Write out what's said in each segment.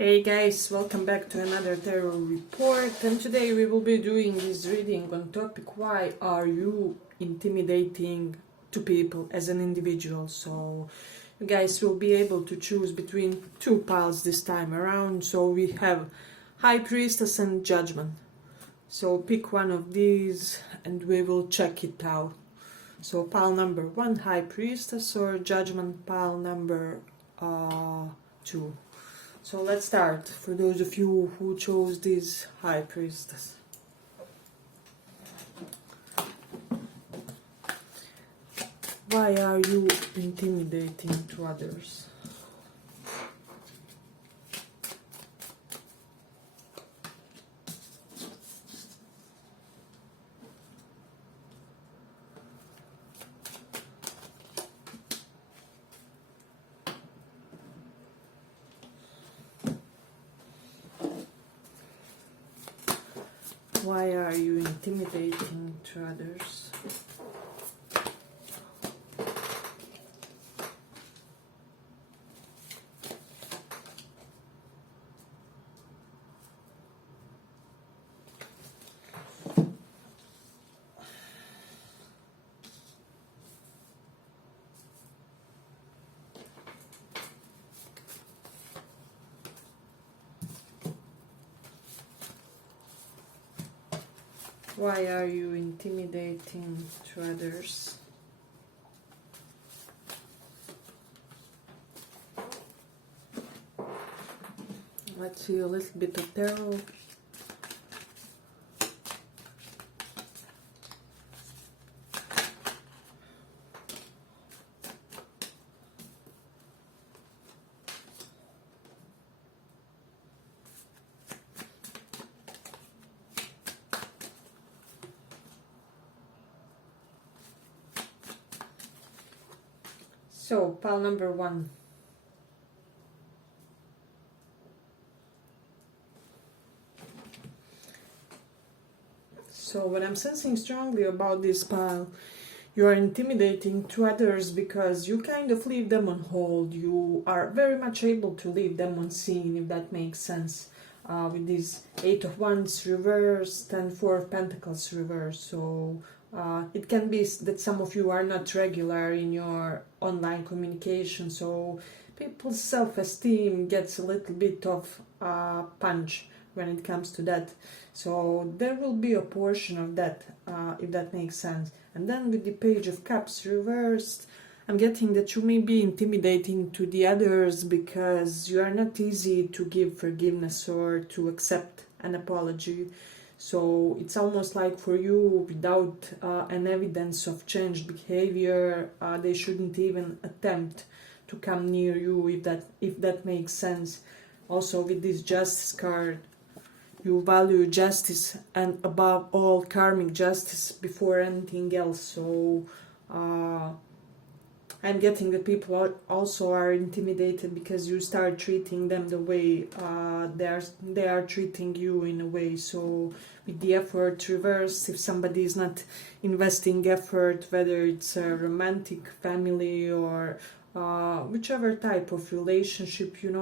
Hey guys, welcome back to another tarot report, and today we will be doing this reading on topic why are you intimidating to people as an individual. So you guys will be able to choose between two piles this time around. So we have High Priestess and Judgment. So pick one of these and we will check it out. So pile number 1, High Priestess, or Judgment, pile number 2. So let's start, for those of you who chose this High Priestess. Why are you intimidating to others? Why are you intimidating to others? Why are you intimidating to others? Let's see a little bit of tarot. So, pile number 1. So, what I'm sensing strongly about this pile, you are intimidating to others because you kind of leave them on hold. You are very much able to leave them on scene, if that makes sense. With this 8 of Wands reversed and 4 of Pentacles reversed. So, it can be that some of you are not regular in your online communication, so people's self-esteem gets a little bit of punch when it comes to that. So there will be a portion of that, if that makes sense. And then with the Page of Cups reversed, I'm getting that you may be intimidating to the others because you are not easy to give forgiveness or to accept an apology. So it's almost like for you, without an evidence of changed behavior, they shouldn't even attempt to come near you, if that makes sense. Also with this Justice card, you value justice and above all karmic justice before anything else. So I'm getting that people also are intimidated because you start treating them the way they are treating you in a way. So with the effort reversed, if somebody is not investing effort, whether it's a romantic, family, or whichever type of relationship, you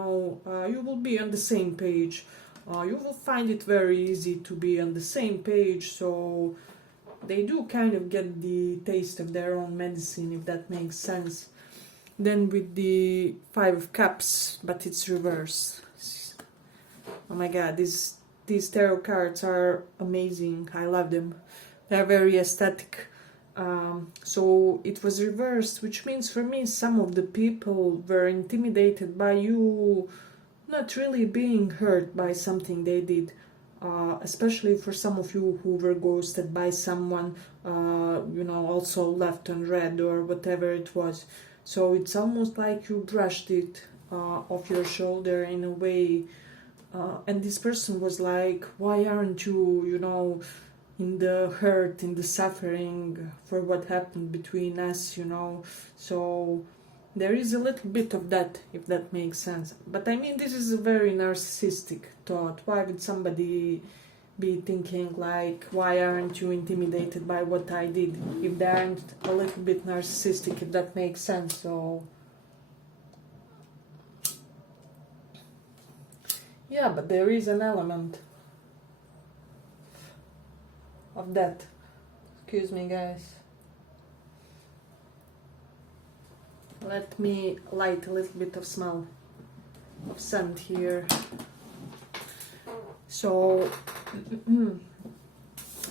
will be on the same page. You will find it very easy to be on the same page. So they do kind of get the taste of their own medicine, if that makes sense. Then with the 5 of Cups, but it's reversed. Oh my god, these tarot cards are amazing. I love them. They're very aesthetic. So it was reversed, which means for me some of the people were intimidated by you not really being hurt by something they did. Especially for some of you who were ghosted by someone, also left on red or whatever it was. So it's almost like you brushed it off your shoulder in a way. And this person was like, why aren't you, in the hurt, in the suffering for what happened between us, So there is a little bit of that, if that makes sense. But I mean, this is a very narcissistic thought. Why would somebody be thinking like, why aren't you intimidated by what I did, if they aren't a little bit narcissistic, if that makes sense? So Yeah, but there is an element of that. Excuse me, guys. Let me light a little bit of smell of scent here. So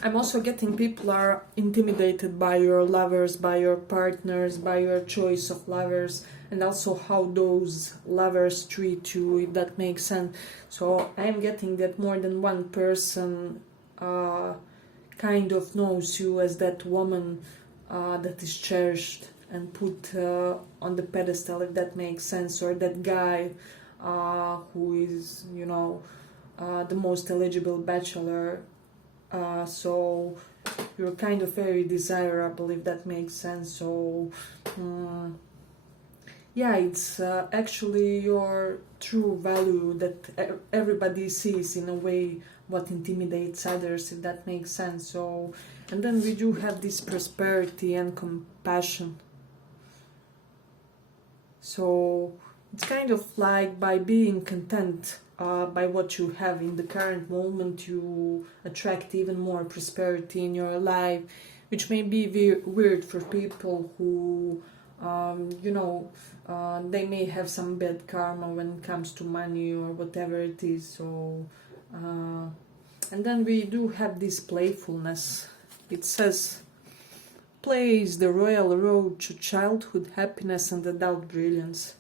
I'm also getting people are intimidated by your lovers, by your partners, by your choice of lovers, and also how those lovers treat you, if that makes sense. So I'm getting that more than one person kind of knows you as that woman that is cherished and put on the pedestal, if that makes sense, or that guy who is, you know, the most eligible bachelor. So you're kind of very desirable, if that makes sense. So yeah, it's actually your true value that everybody sees in a way, what intimidates others, if that makes sense. So, and then we do have this prosperity and compassion. So it's kind of like by being content by what you have in the current moment, you attract even more prosperity in your life, which may be weird for people who, you know, they may have some bad karma when it comes to money or whatever it is. So, and then we do have this playfulness. It says, play is the royal road to childhood happiness and adult brilliance.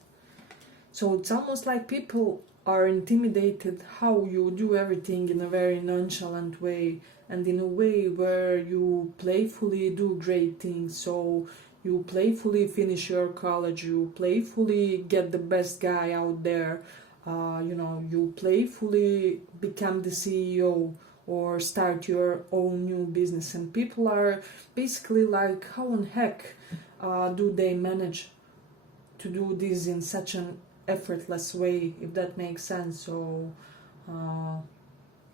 So it's almost like people are intimidated how you do everything in a very nonchalant way, and in a way where you playfully do great things. So you playfully finish your college, you playfully get the best guy out there, you know, you playfully become the CEO or start your own new business, and people are basically like, how in heck do they manage to do this in such an effortless way, if that makes sense. So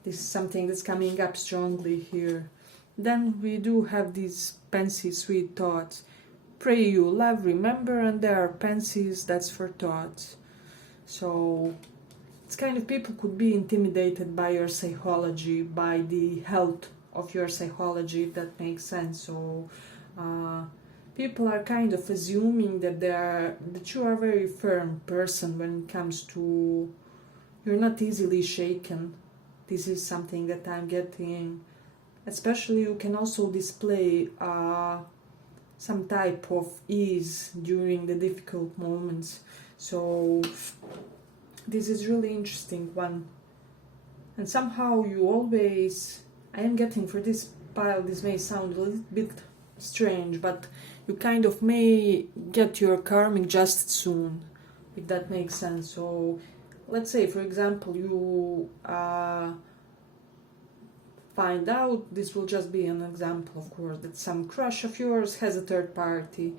this is something that's coming up strongly here. Then we do have these pensive sweet thoughts. Pray you love, remember, and there are pensives, that's for thoughts. So it's kind of, people could be intimidated by your psychology, by the health of your psychology, if that makes sense. So people are kind of assuming that you are a very firm person when it comes to, you're not easily shaken. This is something that I'm getting. Especially you can also display some type of ease during the difficult moments. So this is really interesting one. And somehow you always, I am getting for this pile, this may sound a little bit strange, but you kind of may get your karmic justice soon, if that makes sense. So let's say, for example, you find out, this will just be an example, of course, that some crush of yours has a third party.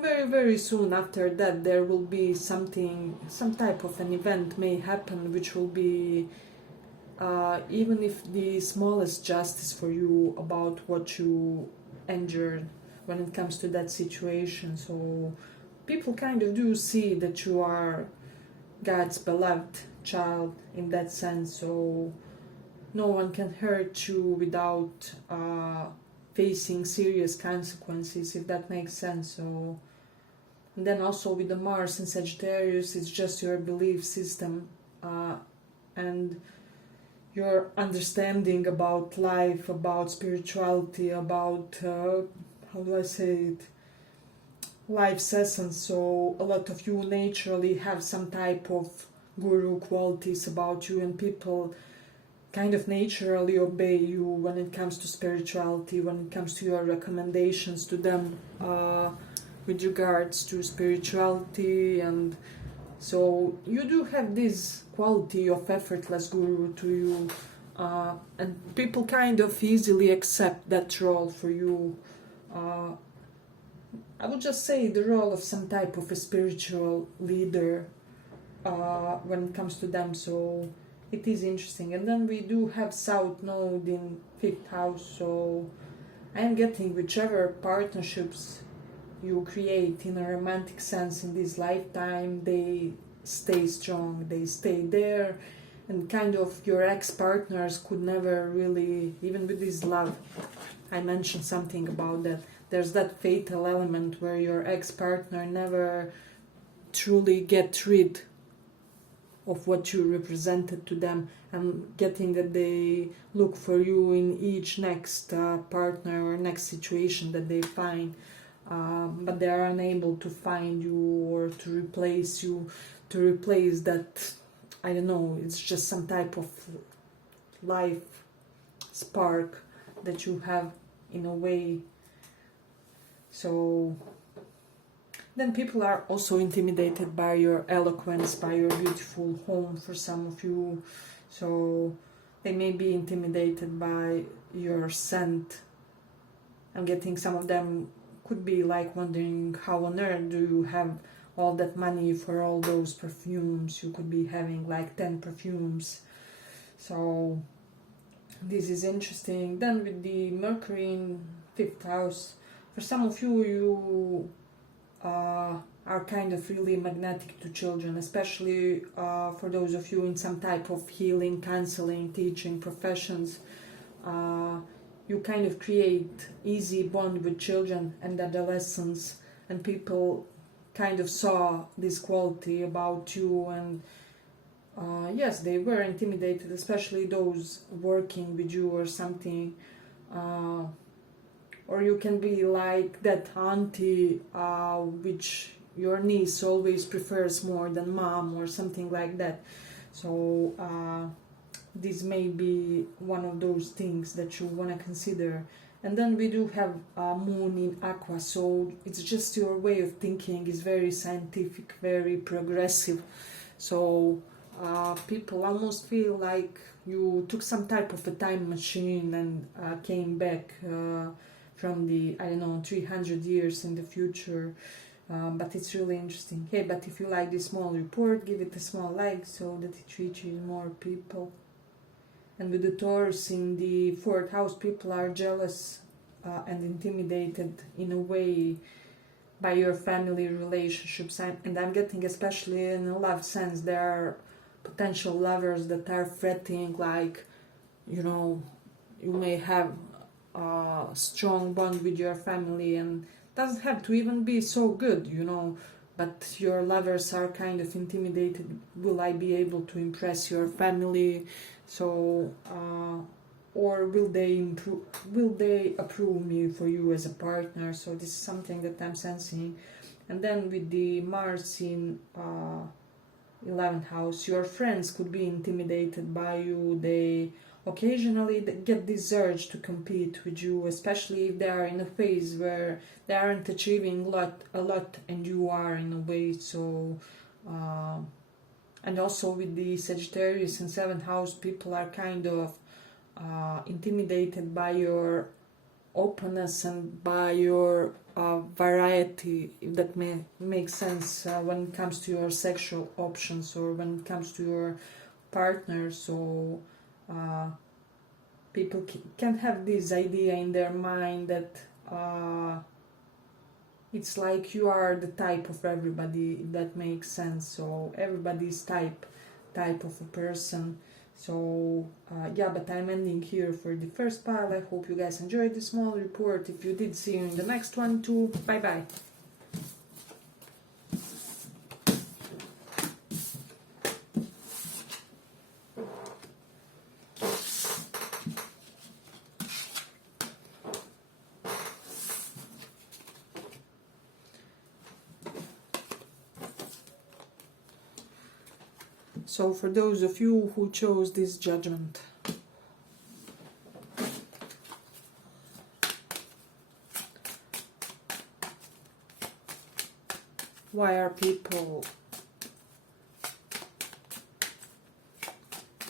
Very, very soon after that, there will be something, some type of an event may happen, which will be, even if the smallest justice for you about what you endured when it comes to that situation. So people kind of do see that you are God's beloved child in that sense. So no one can hurt you without facing serious consequences, if that makes sense. So, and then also with the Mars in Sagittarius, it's just your belief system and your understanding about life, about spirituality, about how do I say it, life's essence. So a lot of you naturally have some type of guru qualities about you, and people kind of naturally obey you when it comes to spirituality, when it comes to your recommendations to them with regards to spirituality. And so you do have this quality of effortless guru to you, and people kind of easily accept that role for you. I would just say the role of some type of a spiritual leader when it comes to them. So it is interesting. And then we do have South Node in 5th house. So I am getting whichever partnerships you create in a romantic sense in this lifetime, they stay strong, they stay there, and kind of your ex-partners could never really, even with this love, I mentioned something about that. There's that fatal element where your ex-partner never truly get rid of what you represented to them, and getting that they look for you in each next partner or next situation that they find, but they are unable to find you or to replace you, to replace that, I don't know, it's just some type of life spark that you have in a way. So then people are also intimidated by your eloquence, by your beautiful home for some of you. So they may be intimidated by your scent. I'm getting some of them could be like wondering how on earth do you have all that money for all those perfumes. You could be having like 10 perfumes. So this is interesting. Then with the Mercury in 5th house, for some of you, you are kind of really magnetic to children, especially for those of you in some type of healing, counseling, teaching professions. You kind of create easy bond with children and adolescents, and people kind of saw this quality about you, and yes, they were intimidated, especially those working with you or something. Or you can be like that auntie which your niece always prefers more than mom or something like that. So this may be one of those things that you want to consider. And then we do have moon in Aqua, so it's just your way of thinking is very scientific, very progressive. So people almost feel like you took some type of a time machine and came back from the, I don't know, 300 years in the future. But it's really interesting. Hey, but if you like this small report, give it a small like so that it reaches more people. And with the Taurus in the 4th house, people are jealous and intimidated in a way by your family relationships. And I'm getting, especially in a love sense, there are potential lovers that are fretting, like, you know, you may have a strong bond with your family, and doesn't have to even be so good, you know, but your lovers are kind of intimidated. Will I be able to impress your family? So or will they approve me for you as a partner? So this is something that I'm sensing. And then with the Mars in 11th house, your friends could be intimidated by you. They occasionally get this urge to compete with you, especially if they are in a phase where they aren't achieving a lot and you are in a way. So and also with the Sagittarius in 7th house, people are kind of intimidated by your openness and by your variety, if that makes sense, when it comes to your sexual options or when it comes to your partner. So people can have this idea in their mind that it's like you are the type of everybody, if that makes sense. So everybody's type of a person. So yeah, but I'm ending here for the first pile. I hope you guys enjoyed this small report. If you did, see you in the next one too. Bye bye. So for those of you who chose this judgment, why are people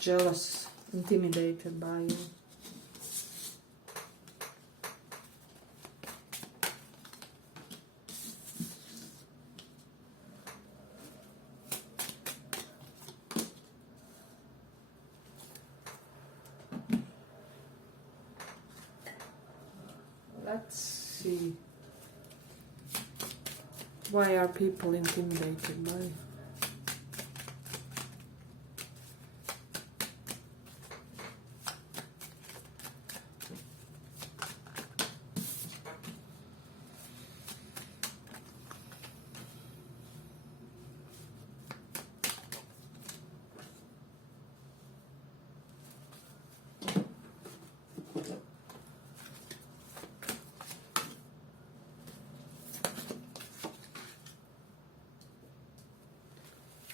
jealous, intimidated by you? Let's see. Why are people intimidated by?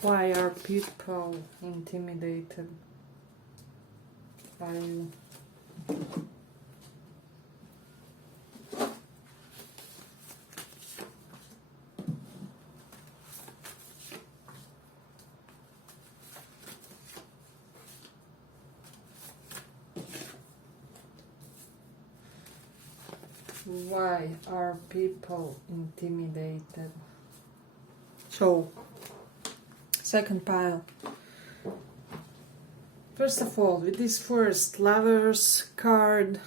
Why are people intimidated by you? Why are people intimidated? So, second pile. First of all, with this first Lovers card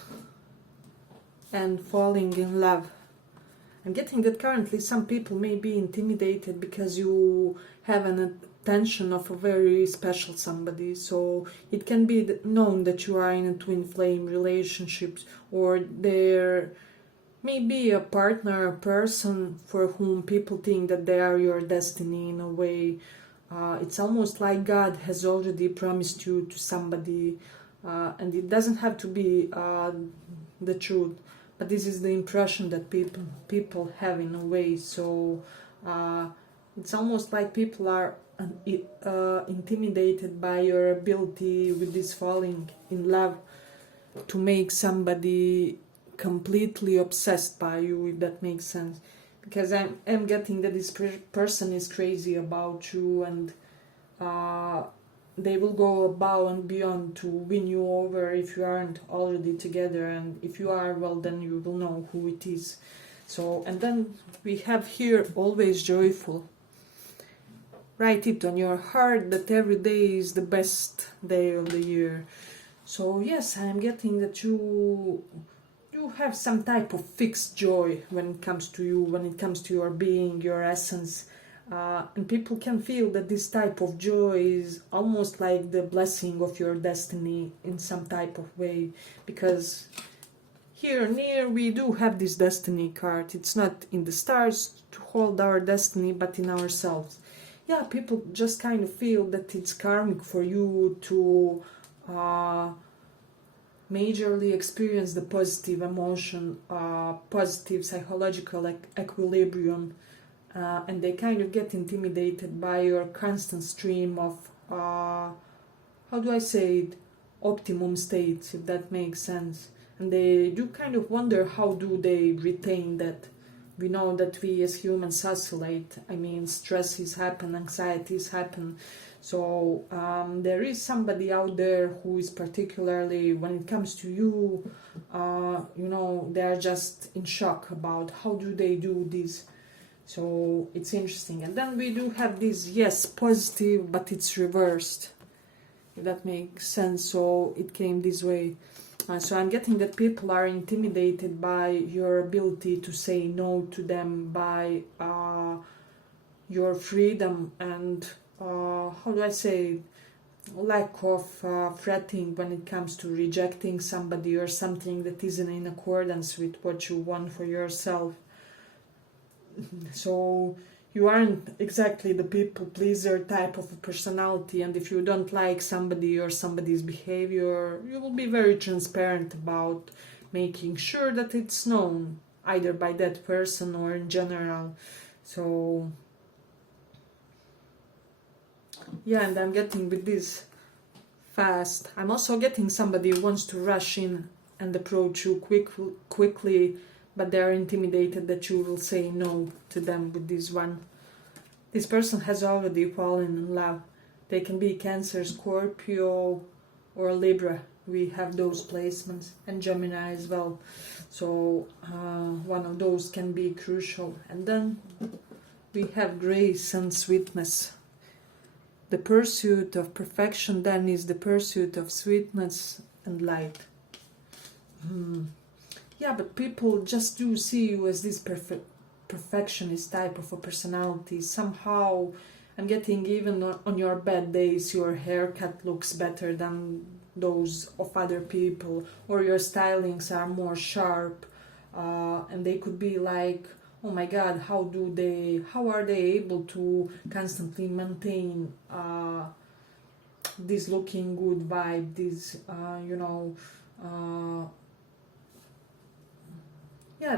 and falling in love, I'm getting that currently some people may be intimidated because you have an attention of a very special somebody. So it can be known that you are in a twin flame relationship, or there may be a partner, a person for whom people think that they are your destiny in a way. It's almost like God has already promised you to somebody, and it doesn't have to be the truth, but this is the impression that people have in a way. So it's almost like people are intimidated by your ability with this falling in love to make somebody completely obsessed by you, if that makes sense. Because I'm getting that this person is crazy about you, and they will go above and beyond to win you over if you aren't already together, and if you are, well, then you will know who it is. So, and then we have here always joyful. Write it on your heart that every day is the best day of the year. So yes, I'm getting that you have some type of fixed joy when it comes to you, when it comes to your being, your essence, and people can feel that this type of joy is almost like the blessing of your destiny in some type of way, because here near we do have this destiny card. It's not in the stars to hold our destiny, but in ourselves. Yeah, people just kind of feel that it's karmic for you to majorly experience the positive emotion, positive psychological equilibrium, and they kind of get intimidated by your constant stream of, how do I say it, optimum states, if that makes sense. And they do kind of wonder how do they retain that. We know that we as humans oscillate. I mean, stresses happen, anxieties happen. So there is somebody out there who is particularly, when it comes to you, they are just in shock about how do they do this. So it's interesting. And then we do have this, yes, positive, but it's reversed, if that makes sense. So it came this way. So I'm getting that people are intimidated by your ability to say no to them, by your freedom and how do I say, lack of fretting when it comes to rejecting somebody or something that isn't in accordance with what you want for yourself. So you aren't exactly the people pleaser type of a personality, and if you don't like somebody or somebody's behavior, you will be very transparent about making sure that it's known either by that person or in general. So yeah, and I'm getting with this fast. I'm also getting somebody who wants to rush in and approach you quickly, but they are intimidated that you will say no to them with this one. This person has already fallen in love. They can be Cancer, Scorpio, or Libra. We have those placements, and Gemini as well. So one of those can be crucial. And then we have grace and sweetness. The pursuit of perfection then is the pursuit of sweetness and light. Yeah, but people just do see you as this perfectionist type of a personality. Somehow I'm getting even on your bad days your haircut looks better than those of other people, or your stylings are more sharp, and they could be like, oh my god, how are they able to constantly maintain this looking good vibe, this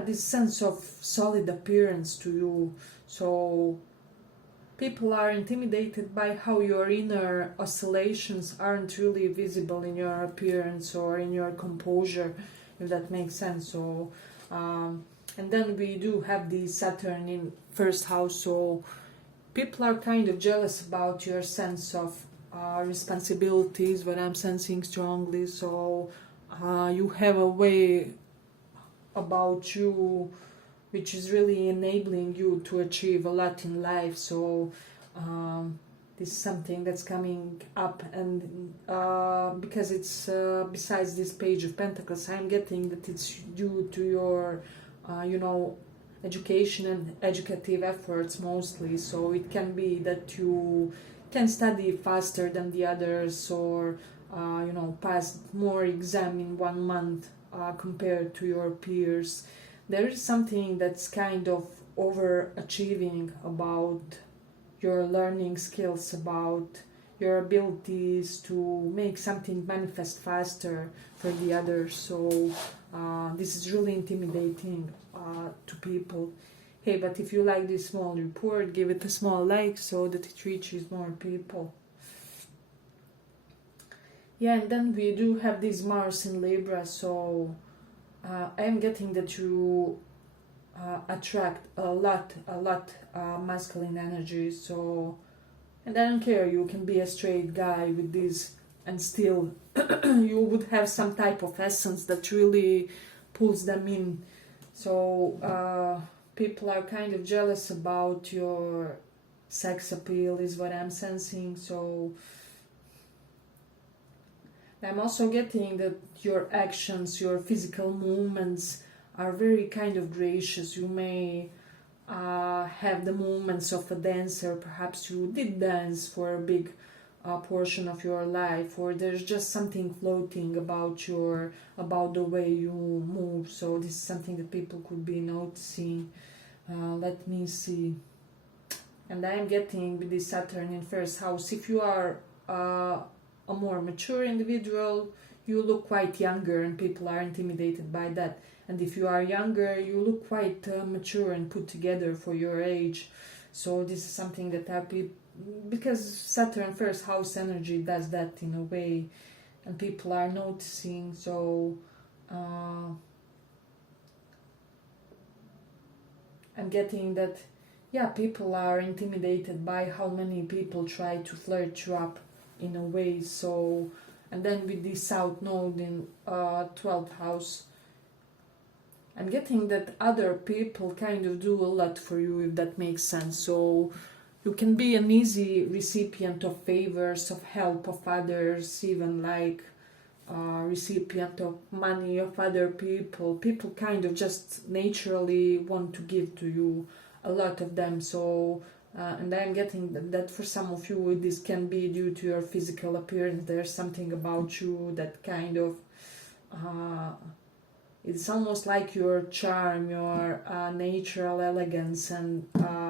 this sense of solid appearance to you. So people are intimidated by how your inner oscillations aren't really visible in your appearance or in your composure, if that makes sense. So and then we do have the Saturn in first house, so people are kind of jealous about your sense of responsibilities, what I'm sensing strongly. So you have a way about you which is really enabling you to achieve a lot in life. So this is something that's coming up, and because it's besides this Page of Pentacles, I'm getting that it's due to your education and educative efforts mostly. So it can be that you can study faster than the others, or pass more exam in 1 month compared to your peers. There is something that's kind of overachieving about your learning skills, about your abilities to make something manifest faster for the others. So this is really intimidating to people. Hey, but if you like this small report, give it a small like so that it reaches more people. Yeah, and then we do have this Mars in Libra, so I am getting that you attract a lot masculine energy. So, and I don't care, you can be a straight guy with this and still you would have some type of essence that really pulls them in. So people are kind of jealous about your sex appeal, is what I'm sensing. So I'm also getting that your actions, your physical movements are very kind of gracious. You may have the movements of a dancer. Perhaps you did dance for a big portion of your life, or there's just something floating about the way you move. So this is something that people could be noticing. Let me see. And I am getting with this Saturn in first house, if you are a more mature individual, you look quite younger and people are intimidated by that. And if you are younger, you look quite mature and put together for your age. So this is something that are people, because Saturn first house energy does that in a way, and people are noticing. So I'm getting that, yeah, people are intimidated by how many people try to flirt you up in a way. So, and then with the South Node in 12th house, I'm getting that other people kind of do a lot for you, if that makes sense. So you can be an easy recipient of favors, of help of others, even like recipient of money of other people. People kind of just naturally want to give to you, a lot of them. So and I'm getting that for some of you this can be due to your physical appearance. There's something about you that kind of it's almost like your charm, your natural elegance and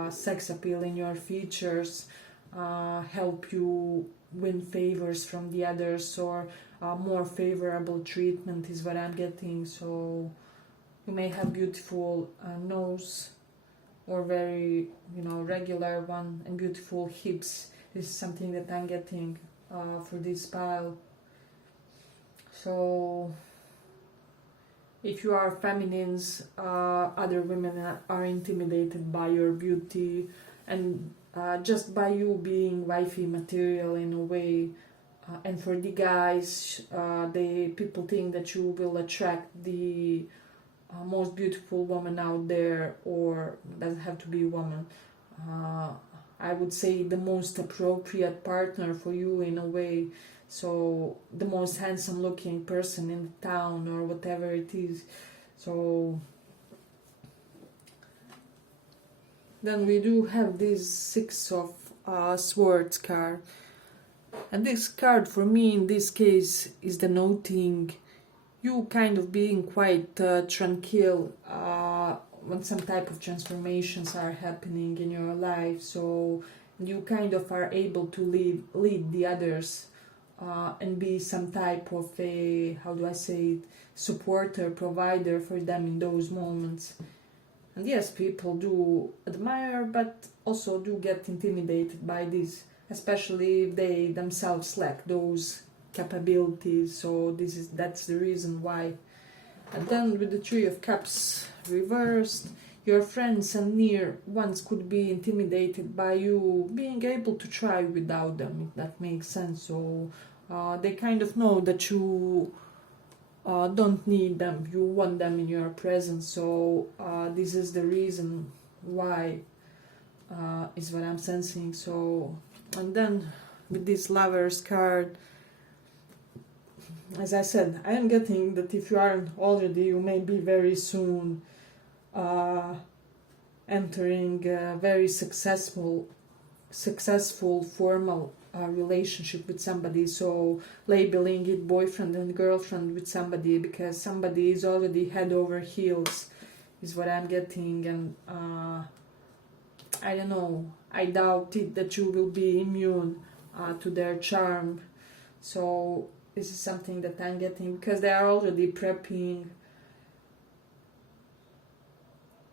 sex appeal in your features help you win favors from the others, or more favorable treatment is what I'm getting. So you may have beautiful nose, or very regular one, and beautiful hips. This is something that I'm getting for this pile. So if you are feminines, other women are intimidated by your beauty, and just by you being wifey material in a way. And for the guys, people think that you will attract the most beautiful woman out there, or doesn't have to be a woman. I would say the most appropriate partner for you in a way. So the most handsome looking person in the town, or whatever it is. So then we do have this Six of Swords card, and this card for me in this case is denoting you kind of being quite tranquil when some type of transformations are happening in your life. So you kind of are able to lead the others and be some type of a, how do I say it, supporter, provider for them in those moments. And yes, people do admire, but also do get intimidated by this, especially if they themselves lack those capabilities. So that's the reason why. And then with the Three of Cups reversed, your friends and near ones could be intimidated by you being able to try without them, if that makes sense. So they kind of know that you don't need them, you want them in your presence. So this is the reason why, is what I'm sensing. So, and then with this Lovers card, as I said, I am getting that if you aren't already, you may be very soon entering a very successful formal relationship with somebody. So labeling it boyfriend and girlfriend with somebody, because somebody is already head over heels, is what I'm getting. And I don't know, I doubt it that you will be immune to their charm. So this is something that I'm getting, because they are already prepping.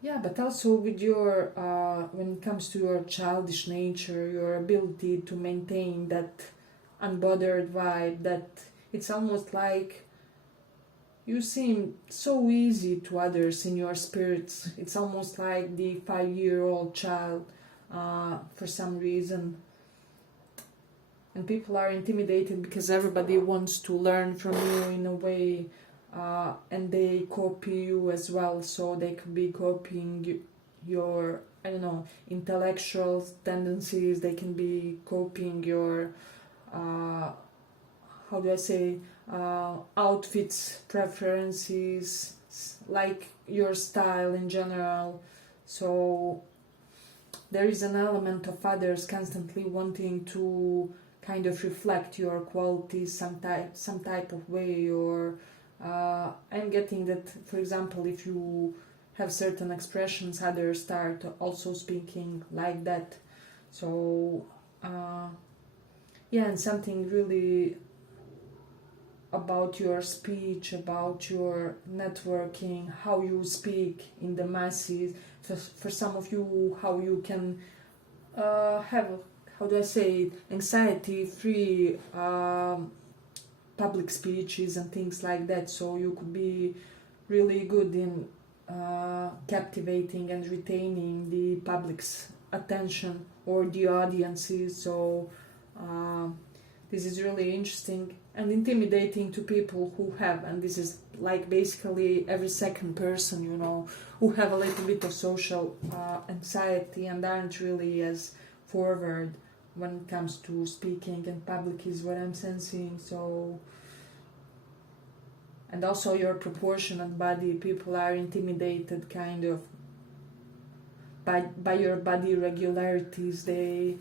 Yeah, but also with your, when it comes to your childish nature, your ability to maintain that unbothered vibe, that it's almost like you seem so easy to others in your spirits. It's almost like the 5-year-old child for some reason. And people are intimidated because everybody wants to learn from you in a way, and they copy you as well. So they could be copying your, I don't know, intellectual tendencies. They can be copying your, how do I say, outfits, preferences, like your style in general. So there is an element of others constantly wanting to kind of reflect your qualities some type of way. Or I'm getting that, for example, if you have certain expressions, others start also speaking like that. So yeah, and something really about your speech, about your networking, how you speak in the masses. For some of you, how you can have, how do I say, anxiety-free public speeches and things like that. So you could be really good in captivating and retaining the public's attention or the audiences. So this is really interesting and intimidating to people who have, and this is like basically every second person, you know, who have a little bit of social anxiety and aren't really as forward when it comes to speaking in public, is what I'm sensing. So, and also your proportionate body, people are intimidated kind of by your body regularities. They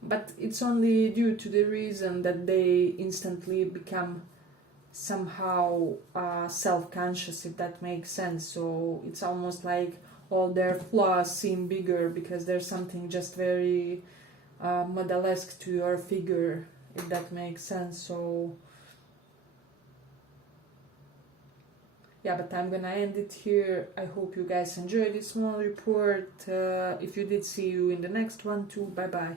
but it's only due to the reason that they instantly become somehow self-conscious, if that makes sense. So it's almost like all their flaws seem bigger because there's something just very model-esque to your figure, if that makes sense. So yeah, but I'm gonna end it here. I hope you guys enjoyed this small report. If you did, see you in the next one too. Bye bye.